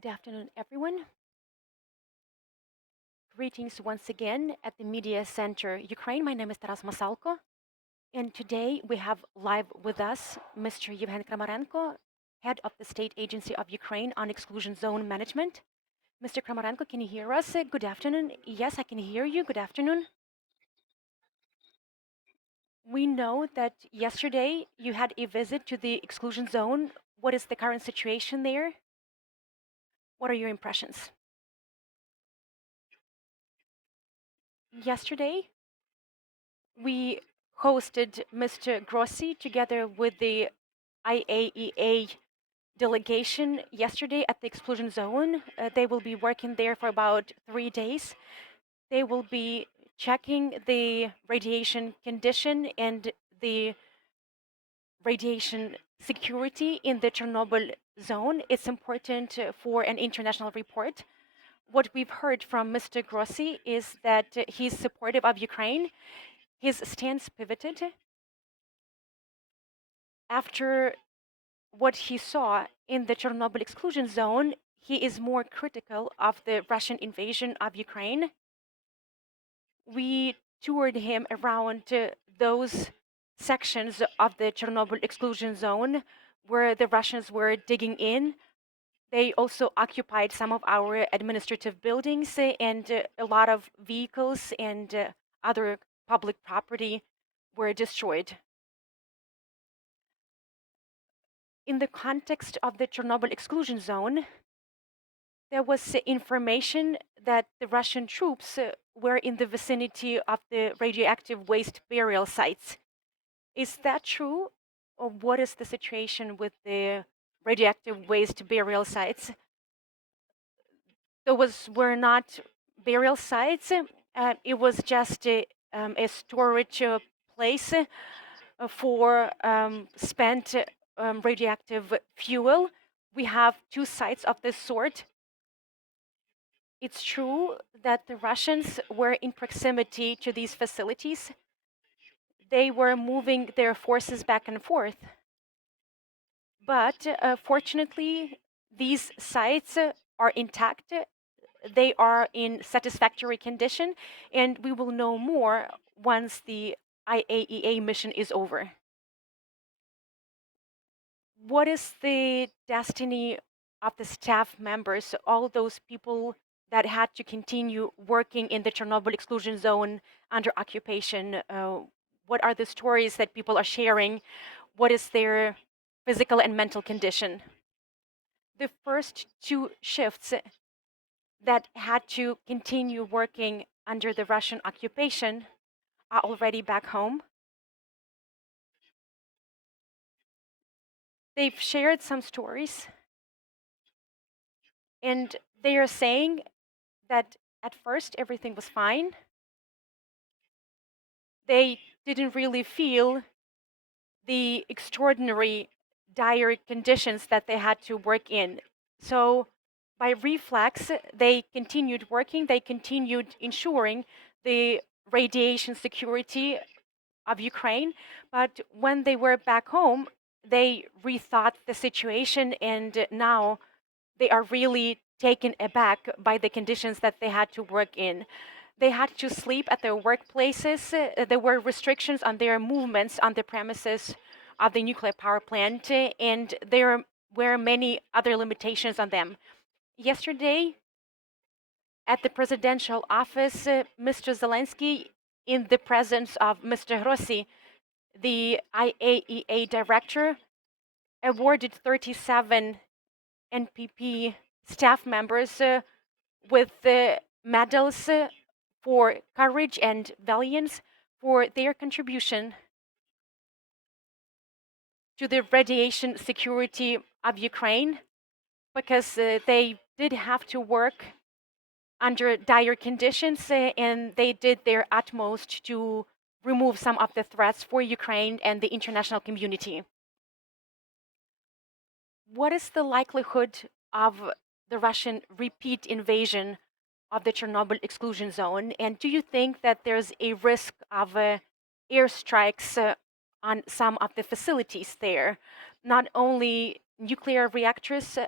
Good afternoon, everyone. Greetings once again at the Mediacentru Ukraine. My name is Taras Masalko, and today we have live with us Mr. Yevhen Kramarenko, head of the State Agency of Ukraine on Exclusion Zone Management. Mr. Kramarenko, can you hear us? Good afternoon. Yes, I can hear you. Good afternoon. We know that yesterday you had a visit to the exclusion zone. What is the current situation there? What are your impressions? Yesterday, we hosted Mr. Grossi together with the IAEA delegation yesterday at the exclusion zone. They will be working there for about 3 days. They will be checking the radiation condition and the radiation security in the Chernobyl zone. It's important for an international report. What we've heard from Mr. Grossi is that he's supportive of Ukraine. His stance pivoted after what he saw in the Chernobyl exclusion zone. He is more critical of the Russian invasion of Ukraine. We toured him around those sections of the Chernobyl exclusion zone where the Russians were digging in. They also occupied some of our administrative buildings, and a lot of vehicles and other public property were destroyed. In the context of the Chernobyl exclusion zone, there was information that the Russian troops were in the vicinity of the radioactive waste burial sites. Is that true? Or what is the situation with the radioactive waste burial sites? Those were not burial sites. It was just a storage place for spent radioactive fuel. We have 2 sites of this sort. It's true that the Russians were in proximity to these facilities. They were moving their forces back and forth. But fortunately, these sites are intact. They are in satisfactory condition, and we will know more once the IAEA mission is over. What is the destiny of the staff members, all those people that had to continue working in the Chernobyl exclusion zone under occupation? What are the stories that people are sharing? What is their physical and mental condition? The first 2 shifts that had to continue working under the Russian occupation are already back home. They've shared some stories, and they are saying that at first everything was fine. They didn't really feel the extraordinary dire conditions that they had to work in. So by reflex, they continued working, they continued ensuring the radiation security of Ukraine. But when they were back home, they rethought the situation, and now they are really taken aback by the conditions that they had to work in. They had to sleep at their workplaces. There were restrictions on their movements on the premises of the nuclear power plant, and there were many other limitations on them. Yesterday, at the presidential office, Mr. Zelensky, in the presence of Mr. Rossi, the IAEA director, awarded 37 NPP staff members with medals for courage and valiance for their contribution to the radiation security of Ukraine, because they did have to work under dire conditions, and they did their utmost to remove some of the threats for Ukraine and the international community. What is the likelihood of the Russian repeat invasion of the Chernobyl exclusion zone? And do you think that there's a risk of airstrikes on some of the facilities there? Not only nuclear reactors,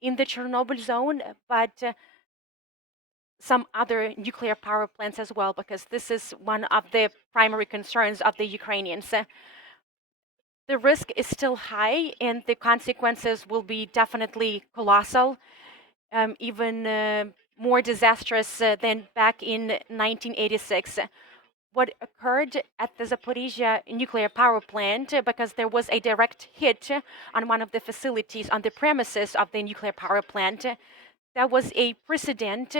in the Chernobyl zone, but some other nuclear power plants as well, because this is one of the primary concerns of the Ukrainians. The risk is still high, and the consequences will be definitely colossal, even more disastrous than back in 1986. What occurred at the Zaporizhia nuclear power plant, because there was a direct hit on one of the facilities on the premises of the nuclear power plant, that was a precedent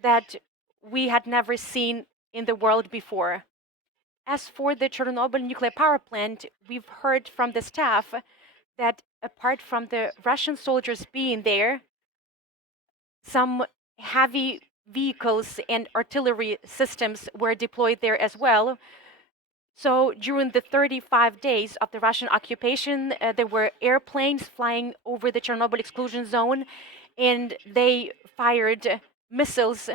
that we had never seen in the world before. As for the Chernobyl nuclear power plant, we've heard from the staff that apart from the Russian soldiers being there, some heavy vehicles and artillery systems were deployed there as well. So during the 35 days of the Russian occupation, there were airplanes flying over the Chernobyl exclusion zone, and they fired missiles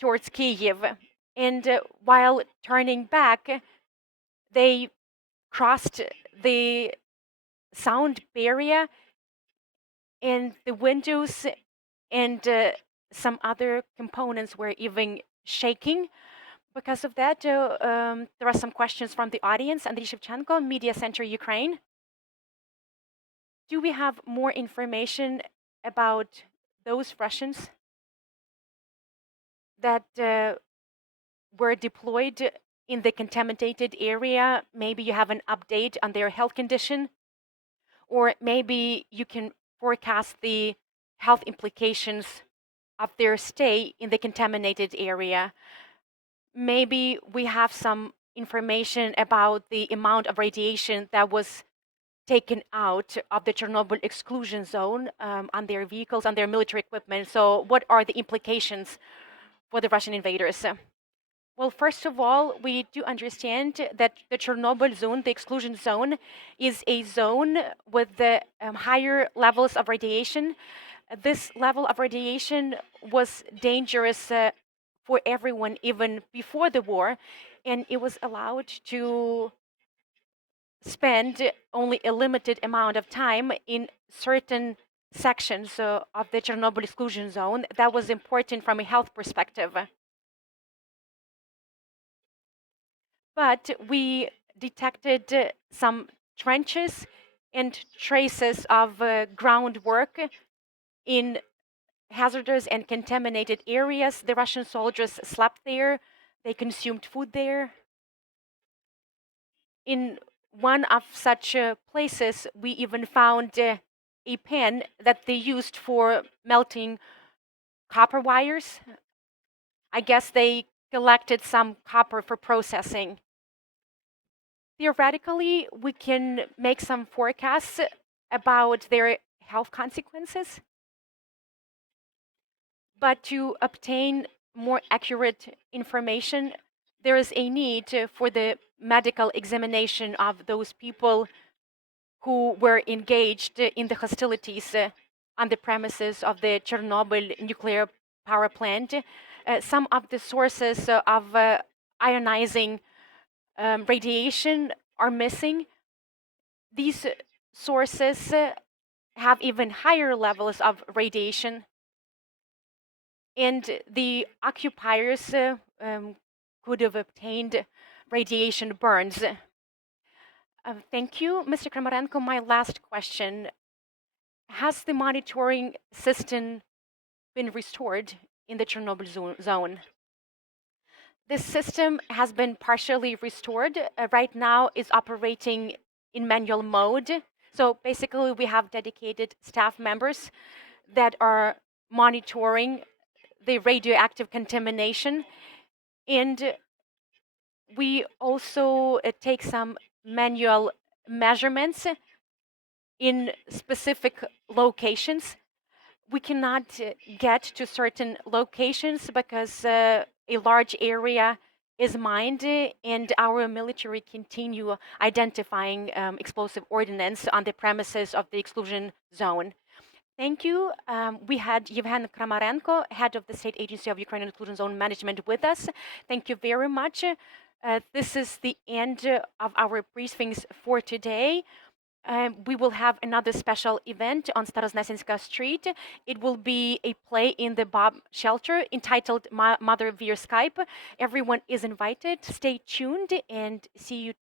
towards Kyiv. And while turning back, they crossed the sound barrier, and the windows and some other components were even shaking. Because of that, there are some questions from the audience. Andriy Shevchenko, Mediacentru Ukraine. Do we have more information about those Russians that were deployed in the contaminated area? Maybe you have an update on their health condition, or maybe you can forecast the health implications of their stay in the contaminated area. Maybe we have some information about the amount of radiation that was taken out of the Chernobyl exclusion zone on their vehicles, on their military equipment. So what are the implications for the Russian invaders? Well, first of all, we do understand that the Chernobyl zone, the exclusion zone, is a zone with the higher levels of radiation. This level of radiation was dangerous for everyone even before the war, and it was allowed to spend only a limited amount of time in certain sections of the Chernobyl exclusion zone. That was important from a health perspective. But we detected some trenches and traces of groundwork in hazardous and contaminated areas. The Russian soldiers slept there, they consumed food there. In one of such places, we even found a pan that they used for melting copper wires. I guess they collected some copper for processing. Theoretically, we can make some forecasts about their health consequences. But to obtain more accurate information, there is a need for the medical examination of those people who were engaged in the hostilities on the premises of the Chernobyl nuclear power plant. Some of the sources of ionizing radiation are missing. These sources have even higher levels of radiation, and the occupiers could have obtained radiation burns. Thank you, Mr. Kramarenko. My last question. Has the monitoring system been restored in the Chernobyl zone? This system has been partially restored. Right now, it's operating in manual mode. So basically, we have dedicated staff members that are monitoring the radioactive contamination. And we also take some manual measurements in specific locations. We cannot get to certain locations because a large area is mined, and our military continue identifying explosive ordnance on the premises of the exclusion zone. Thank you. We had Yevhen Kramarenko, head of the State Agency of Ukrainian Exclusion Zone Management, with us. Thank you very much. This is the end of our briefings for today. we will have another special event on Starosnesienska Street. It will be a play in the bomb shelter entitled Mother via Skype. Everyone is invited. Stay tuned and see you